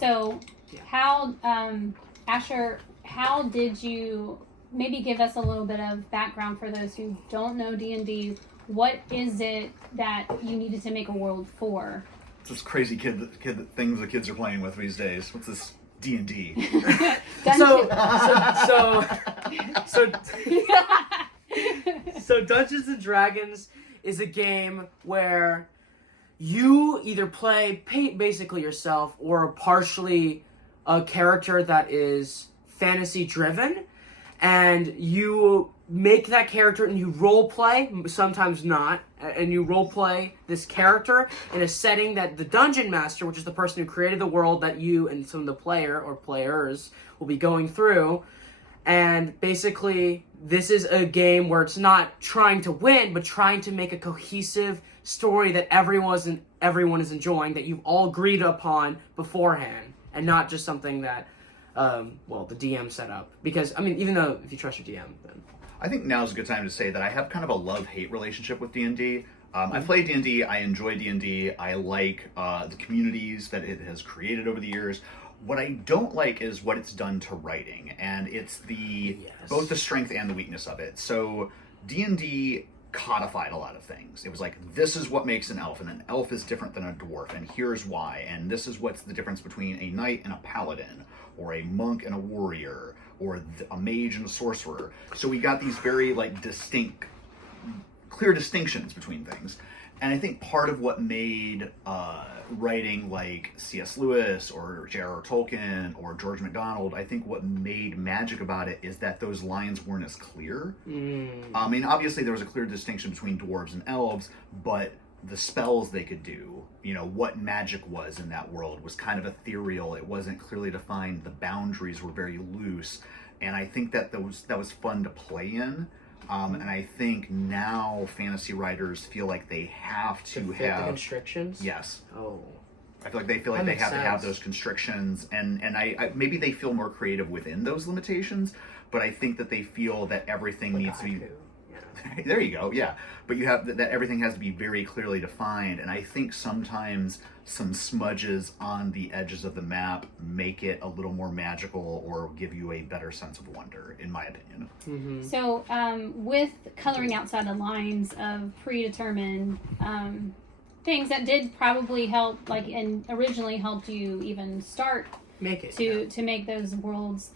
So, how, Asher, how did you maybe give us a little bit of background for those who don't know D&D? What is it that you needed to make a world for? It's this crazy things the kids are playing with these days. What's this D&D? So Dungeons and Dragons is a game where you either play basically yourself or partially a character that is fantasy driven, and you make that character and you role play, sometimes not, and you role play this character in a setting that the dungeon master, which is the person who created the world that you and some of the player or players will be going through. And basically, this is a game where it's not trying to win, but trying to make a cohesive story that everyone is enjoying, that you've all agreed upon beforehand, and not just something that, the DM set up. Because, I mean, even though if you trust your DM, then... I think now's a good time to say that I have kind of a love-hate relationship with D&D. I play D&D, I enjoy D&D, I like the communities that it has created over the years. What I don't like is what it's done to writing, and it's both the strength and the weakness of it. So D&D codified a lot of things. It was like, this is what makes an elf, and an elf is different than a dwarf, and here's why, and this is what's the difference between a knight and a paladin, or a monk and a warrior, or a mage and a sorcerer. So we got these very distinct, clear distinctions between things. And I think part of what made writing like C.S. Lewis or J.R.R. Tolkien or George MacDonald, I think what made magic about it is that those lines weren't as clear. I mean, obviously there was a clear distinction between dwarves and elves, but the spells they could do, what magic was in that world was kind of ethereal. It wasn't clearly defined. The boundaries were very loose. And I think that was fun to play in. And I think now fantasy writers feel like they have to fit have the constrictions. Yes. Oh. I feel like they feel like they have to have those constrictions, and I maybe they feel more creative within those limitations. But I think that they feel that everything needs to be. Yeah. There you go. Yeah, but you have that everything has to be very clearly defined, and I think sometimes some smudges on the edges of the map make it a little more magical or give you a better sense of wonder, in my opinion. Mm-hmm. So, with coloring outside the lines of predetermined things that did probably help, and originally helped you even start make it to make those worlds.